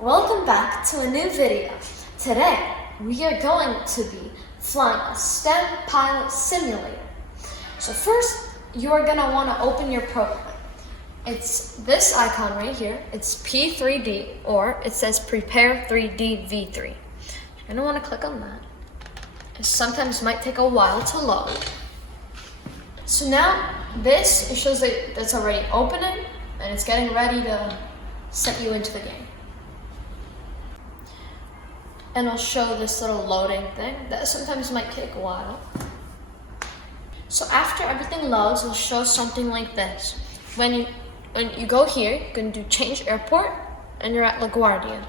Welcome back to a new video. Today, we are going to be flying a STEM pilot simulator. So first, you are gonna wanna open your program. It's this icon right here. It's P3D, or it says Prepare 3D V3. You're gonna wanna click on that. It sometimes might take a while to load. So now, it shows that it's already opening, and it's getting ready to set you into the game. And it'll show this little loading thing that sometimes might take a while. So after everything loads, it'll show something like this. When you go here, you can do change airport, and you're at LaGuardia.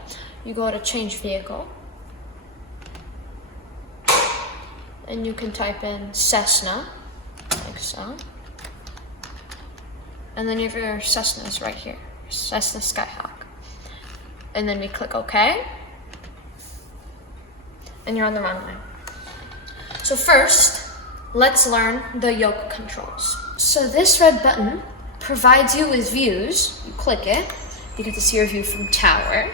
You go to change vehicle, and you can type in Cessna, like so. And then you have your Cessnas right here, Cessna Skyhawk. And then we click OK. And you're on the runway. So first, let's learn the yoke controls. So this red button provides you with views. You click it, you get to see your view from tower,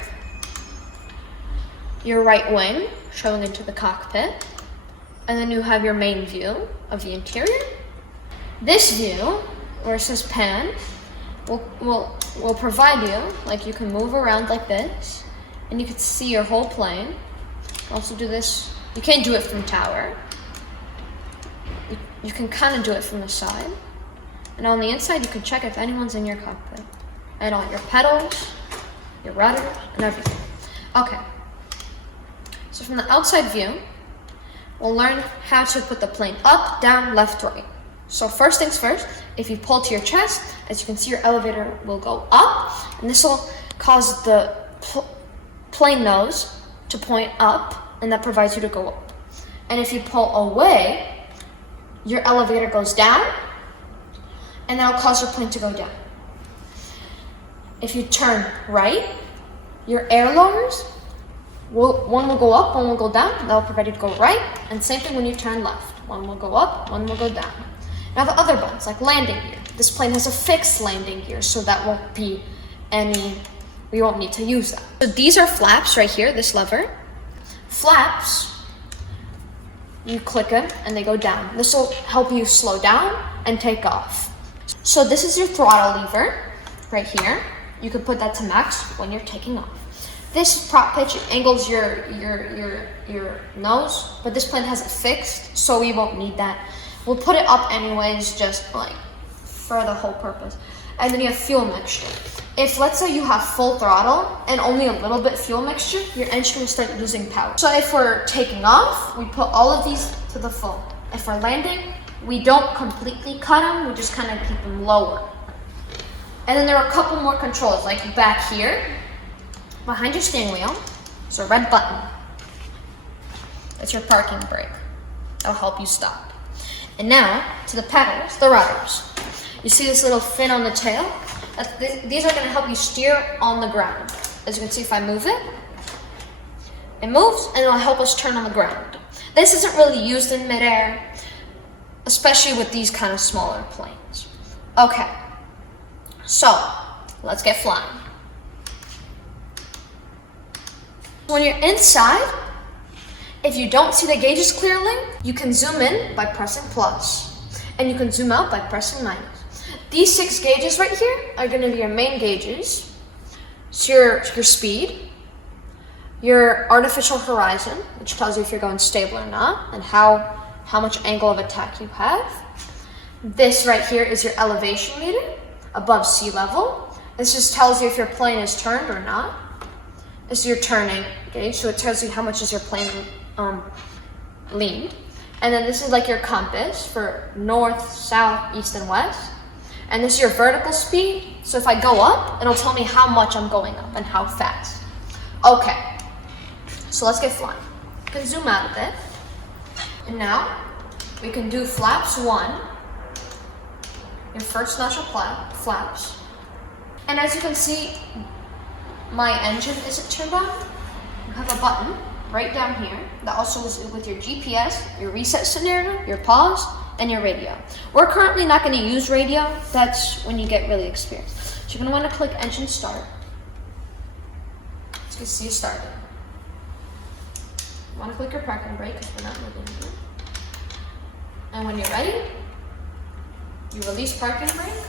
your right wing showing into the cockpit, and then you have your main view of the interior. This view, where it says pan, will provide you, like you can move around like this, and you can see your whole plane. Also do this, you can't do it from tower. You can kind of do it from the side. And on the inside, you can check if anyone's in your cockpit. And all your pedals, your rudder, and everything. Okay. So from the outside view, we'll learn how to put the plane up, down, left, right. So first things first, if you pull to your chest, as you can see, your elevator will go up, and this will cause the plane nose to point up, and that provides you to go up. And if you pull away, your elevator goes down, and that'll cause your plane to go down. If you turn right, your air lowers, one will go up, one will go down, that'll provide you to go right, and same thing when you turn left. One will go up, one will go down. Now the other buttons, like landing gear. This plane has a fixed landing gear, so that won't be we won't need to use that. So these are flaps right here, this lever. Flaps, you click them and they go down. This will help you slow down and take off. So this is your throttle lever right here. You can put that to max when you're taking off. This prop pitch angles your nose, but this plane has it fixed, so we won't need that. We'll put it up anyways, just like for the whole purpose. And then you have fuel mixture. If let's say you have full throttle and only a little bit fuel mixture, your engine will start losing power. So if we're taking off, we put all of these to the full. If we're landing, we don't completely cut them, we just kind of keep them lower. And then there are a couple more controls, like back here, behind your steering wheel, there's a red button. That's your parking brake. That'll help you stop. And now, to the pedals, the rudders. You see this little fin on the tail? These are gonna help you steer on the ground. As you can see, if I move it, it moves and it'll help us turn on the ground. This isn't really used in midair, especially with these kind of smaller planes. Okay, so let's get flying. When you're inside, if you don't see the gauges clearly, you can zoom in by pressing plus, and you can zoom out by pressing minus. These 6 gauges right here are going to be your main gauges. So your speed, your artificial horizon, which tells you if you're going stable or not, and how much angle of attack you have. This right here is your elevation meter, above sea level. This just tells you if your plane is turned or not. This is your turning gauge, so it tells you how much is your plane leaned. And then this is like your compass for north, south, east, and west. And this is your vertical speed. So if I go up, it'll tell me how much I'm going up and how fast. Okay, so let's get flying. You can zoom out a bit. And now we can do flaps 1. Your first notch of flaps. And as you can see, my engine isn't turned on. You have a button right down here that also is with your GPS, your reset scenario, your pause, and your radio. We're currently not going to use radio. That's when you get really experienced. So you're going to want to click engine start. It's you can see it started. You want to click your parking brake because we're not moving here. And when you're ready, you release parking brake,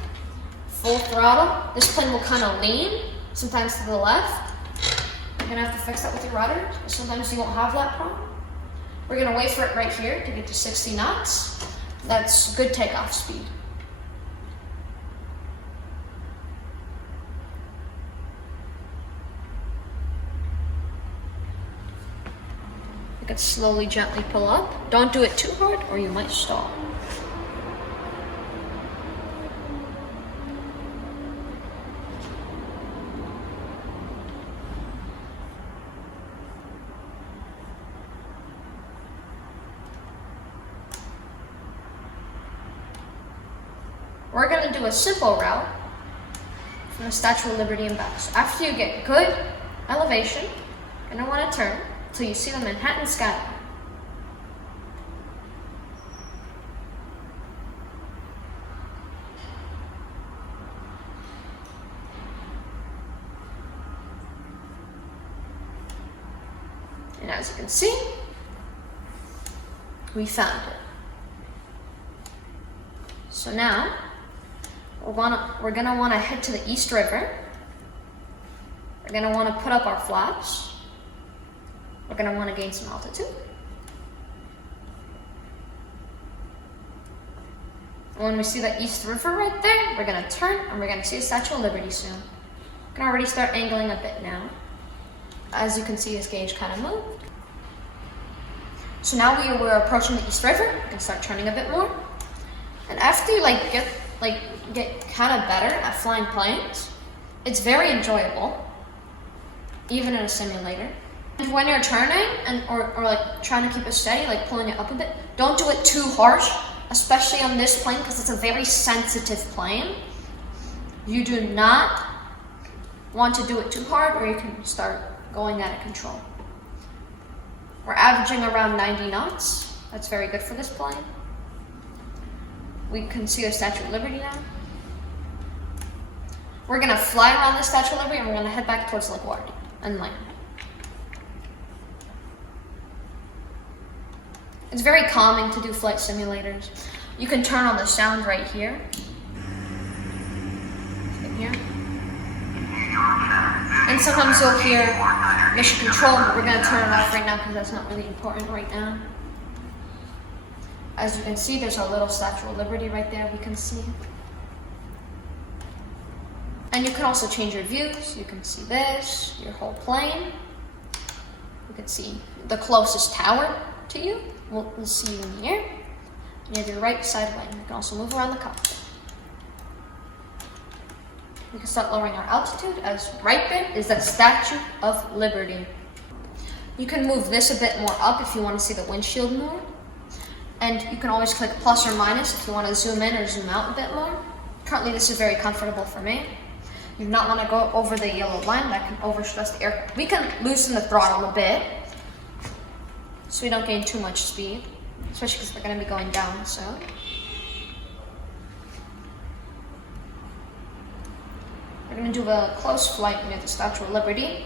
full throttle. This plane will kind of lean, sometimes to the left. You're gonna have to fix that with your rudder. Sometimes you won't have that problem. We're gonna wait for it right here to get to 60 knots. That's good takeoff speed. You can slowly, gently pull up. Don't do it too hard or you might stall. We're gonna do a simple route from the Statue of Liberty and back. So after you get good elevation, you're gonna wanna turn until you see the Manhattan skyline. And as you can see, we found it. So now, we're gonna wanna head to the East River. We're gonna wanna put up our flaps. We're gonna wanna gain some altitude. And when we see the East River right there, we're gonna turn and we're gonna see the Statue of Liberty soon. We can already start angling a bit now. As you can see, this gauge kind of moved. So now we're approaching the East River. We can start turning a bit more. And after you get kind of better at flying planes, it's very enjoyable, even in a simulator. And when you're turning or like trying to keep it steady, like pulling it up a bit, don't do it too harsh, especially on this plane because it's a very sensitive plane. You do not want to do it too hard or you can start going out of control. We're averaging around 90 knots. That's very good for this plane. We can see the Statue of Liberty now. We're gonna fly around the Statue of Liberty and we're gonna head back towards LaGuardia and land. It's very calming to do flight simulators. You can turn on the sound right here. Here. And sometimes you'll hear mission control, but we're gonna turn it off right now because that's not really important right now. As you can see, there's a little Statue of Liberty right there we can see. And you can also change your views. You can see this, your whole plane. You can see the closest tower to you. We'll see you in the air. And you have your right side wing. You can also move around the cockpit. We can start lowering our altitude as right there is that Statue of Liberty. You can move this a bit more up if you want to see the windshield more. And you can always click plus or minus if you want to zoom in or zoom out a bit more. Currently this is very comfortable for me. You do not want to go over the yellow line, that can overstress the aircraft. We can loosen the throttle a bit so we don't gain too much speed, especially because we're going to be going down soon. We're going to do a close flight near the Statue of Liberty.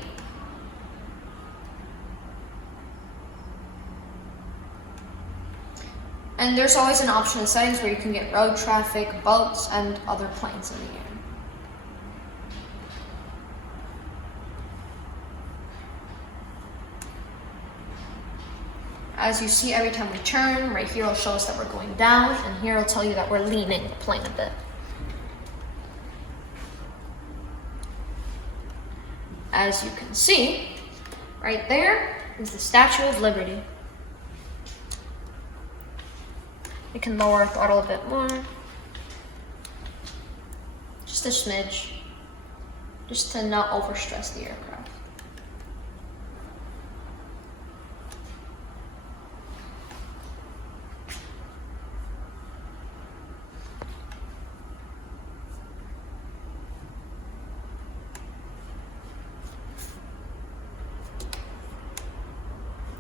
And there's always an option in settings where you can get road traffic, boats, and other planes in the air. As you see, every time we turn, right here will show us that we're going down, and here will tell you that we're leaning the plane a bit. As you can see, right there is the Statue of Liberty. We can lower our throttle a bit more. Just a smidge. Just to not overstress the aircraft.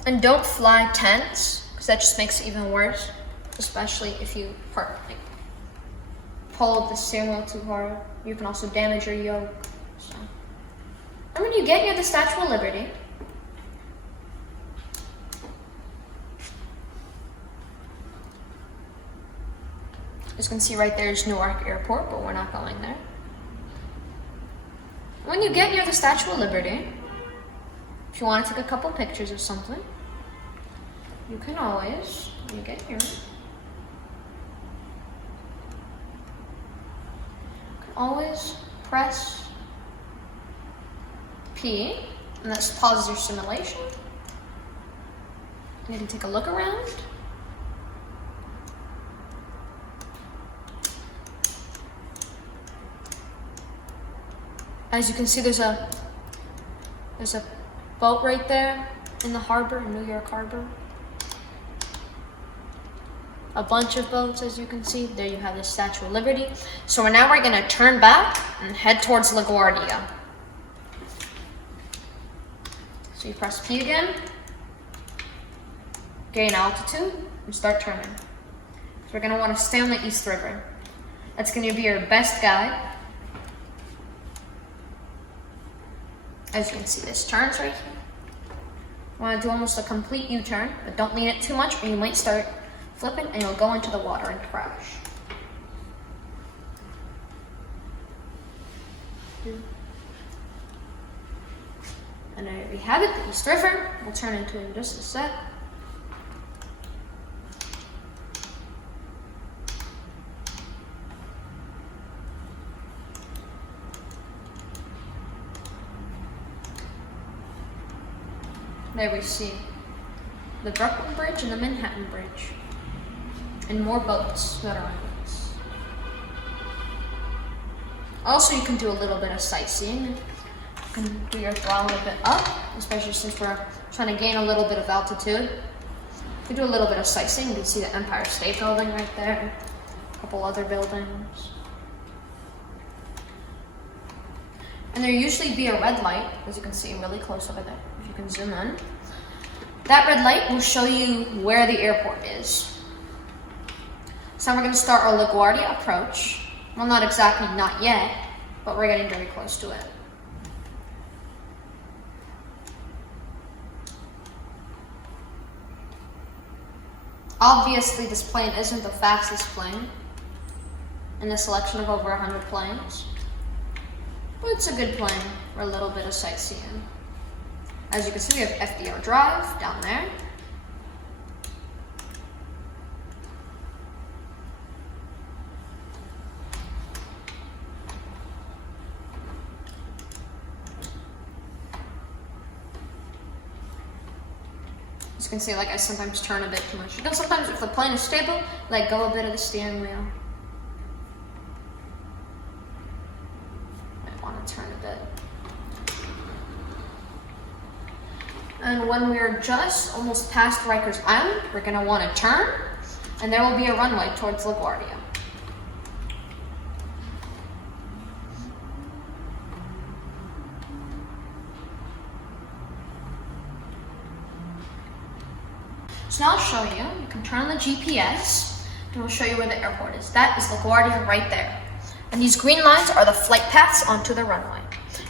And don't fly tense, because that just makes it even worse. Especially if you pull the steering wheel too hard. You can also damage your yoke. So And when you get near the Statue of Liberty, as you can see right there is Newark Airport, but we're not going there. When you get near the Statue of Liberty, if you want to take a couple pictures of something, you can always, when you get here, always press P, and that pauses your simulation. And you can take a look around. As you can see, there's a boat right there in the harbor, in New York Harbor. A bunch of boats, as you can see. There you have the Statue of Liberty. So now we're gonna turn back and head towards LaGuardia. So you press P again, gain altitude, and start turning. So we're gonna wanna stay on the East River. That's gonna be your best guide. As you can see, this turns right here. You wanna do almost a complete U-turn, but don't lean it too much or you might start flipping and you'll go into the water and crash. And there we have it, the East River. We'll turn into it in just a sec. There we see the Brooklyn Bridge and the Manhattan Bridge. And more boats that are on this. Also, you can do a little bit of sightseeing. You can do your throttle a bit up, especially since we're trying to gain a little bit of altitude. You can do a little bit of sightseeing. You can see the Empire State Building right there. A couple other buildings. And there usually be a red light, as you can see really close over there, if you can zoom in. That red light will show you where the airport is. So now we're going to start our LaGuardia approach. Well, not exactly, not yet, but we're getting very close to it. Obviously, this plane isn't the fastest plane in the selection of over 100 planes, but it's a good plane for a little bit of sightseeing. As you can see, we have FDR Drive down there. As you can see, like I sometimes turn a bit too much. You know, sometimes if the plane is stable, let go a bit of the steering wheel. Might want to turn a bit. And when we're just almost past Rikers Island, we're going to want to turn, and there will be a runway towards LaGuardia. So now I'll show you. You can turn on the GPS, and we'll show you where the airport is. That is LaGuardia right there. And these green lines are the flight paths onto the runway.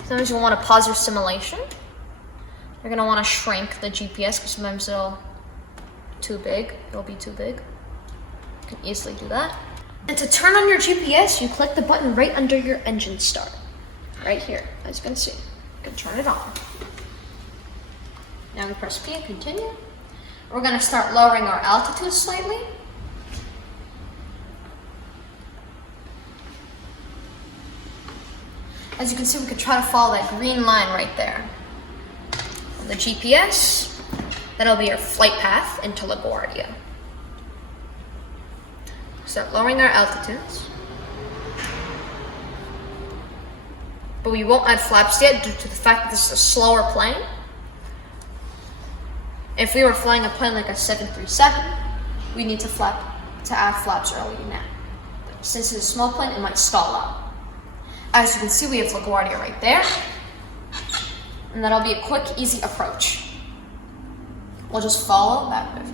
Sometimes you'll want to pause your simulation. You're going to want to shrink the GPS because sometimes it'll be too big. You can easily do that. And to turn on your GPS, you click the button right under your engine start. Right here, as you can see. You can turn it on. Now we press P and continue. We're going to start lowering our altitude slightly. As you can see, we could try to follow that green line right there. On the GPS, that'll be your flight path into LaGuardia. Start lowering our altitudes. But we won't add flaps yet due to the fact that this is a slower plane. If we were flying a plane like a 737, we need to add flaps early now. But since it's a small plane, it might stall out. As you can see, we have LaGuardia right there. And that'll be a quick, easy approach. We'll just follow that river.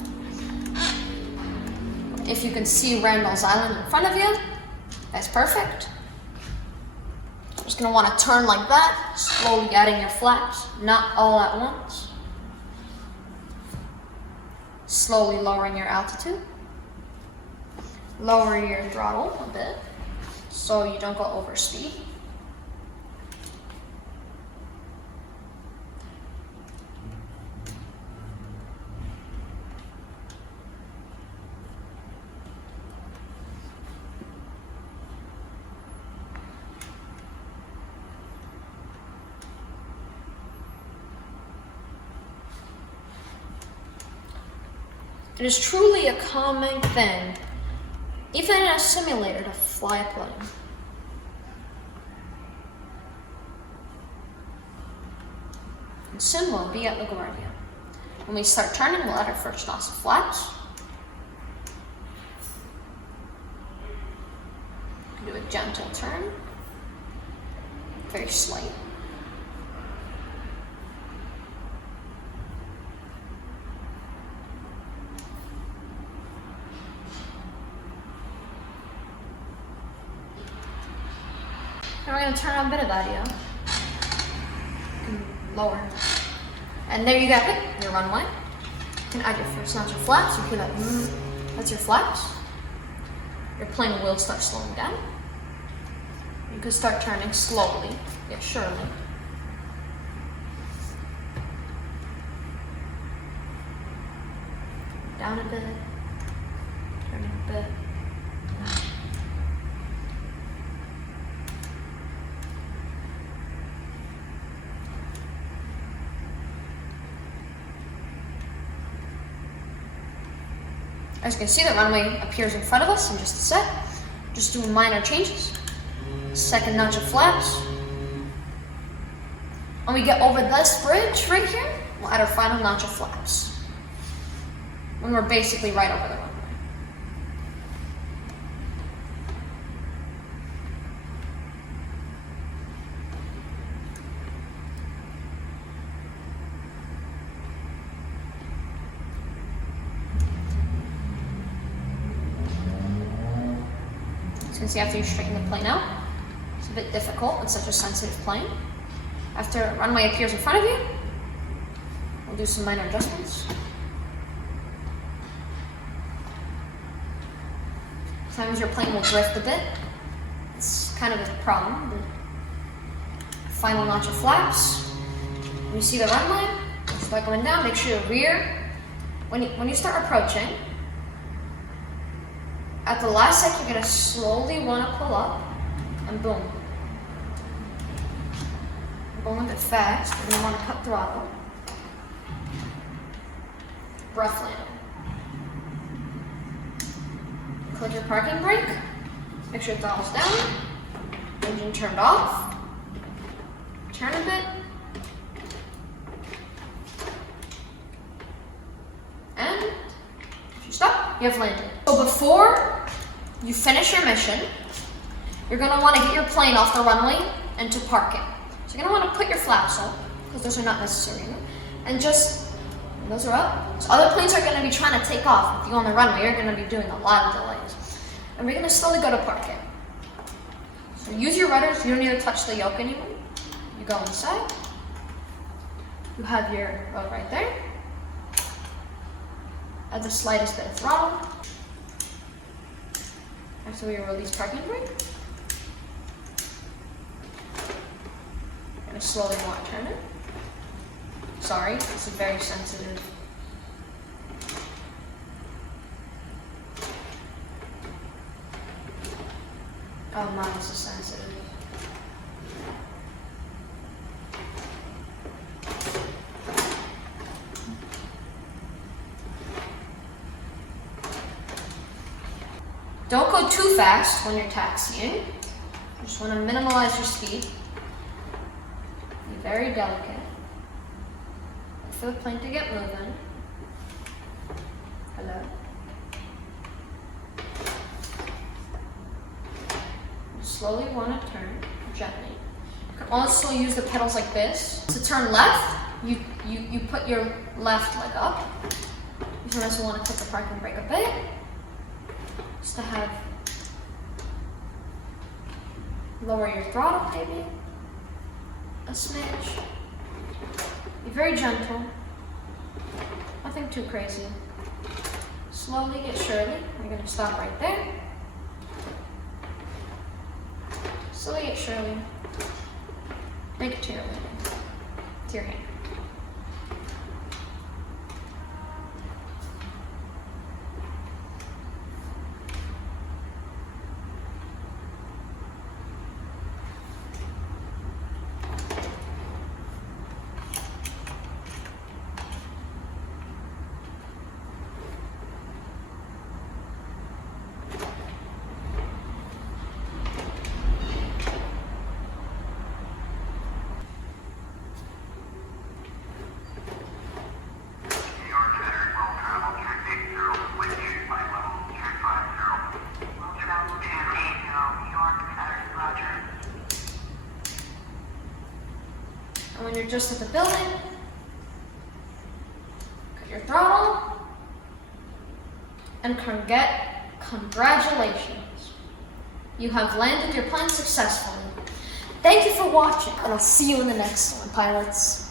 If you can see Randall's Island in front of you, that's perfect. Just gonna want to turn like that, slowly adding your flaps, not all at once. Slowly lowering your altitude. Lower your throttle a bit so you don't go over speed. It is truly a calming thing, even in a simulator, to fly a plane. And soon we'll be at LaGuardia. When we start turning, we'll add our first loss of flaps. Do a gentle turn, very slight. And we're going to turn on a bit of audio. And lower. And there you got it, your runway. You can add your first notch of flaps. You hear that, that's your flaps. Your plane will start slowing down. You can start turning slowly, yet surely. Down a bit, turning a bit. As you can see, the runway appears in front of us in just a sec. Just doing minor changes. Second notch of flaps. When we get over this bridge right here, we'll add our final notch of flaps. When we're basically right over the runway. You can see after you straighten the plane out, it's a bit difficult with such a sensitive plane. After a runway appears in front of you, we'll do some minor adjustments. Sometimes your plane will drift a bit. It's kind of a problem. The final notch of flaps. When you see the runway, start going down, make sure your rear, when you start approaching, at the last sec, you're going to slowly want to pull up, and boom. We're going a bit fast. You're going to want to cut throttle. Rough landing. Click your parking brake. Make sure throttle's down. Engine turned off. Turn a bit. And if you stop, you have landed. So before you finish your mission, you're going to want to get your plane off the runway and to park it. So you're going to want to put your flaps up, because those are not necessary. And just, when those are up, so other planes are going to be trying to take off. If you go on the runway, you're going to be doing a lot of delays. And we're going to slowly go to park it. So use your rudders. You don't need to touch the yoke anymore. You go inside. You have your road right there. Add the slightest bit of throttle. After we release parking brake, I'm going to slowly want to turn it. Sorry, this is very sensitive. Oh man, this is sensitive. Don't go too fast when you're taxiing. You just want to minimize your speed. Be very delicate. Wait for the plane to get moving. Hello. You slowly want to turn gently. You can also use the pedals like this. To turn left, you put your left leg up. You can also want to click the parking brake a bit. Just to have lower your throttle maybe. a smidge. Be very gentle. Nothing too crazy. Slowly get surely. We're going to stop right there. Slowly get surely. Make it to your landing. To your hand. And when you're just at the building, cut your throttle, and congratulations. You have landed your plane successfully. Thank you for watching, and I'll see you in the next one, pilots.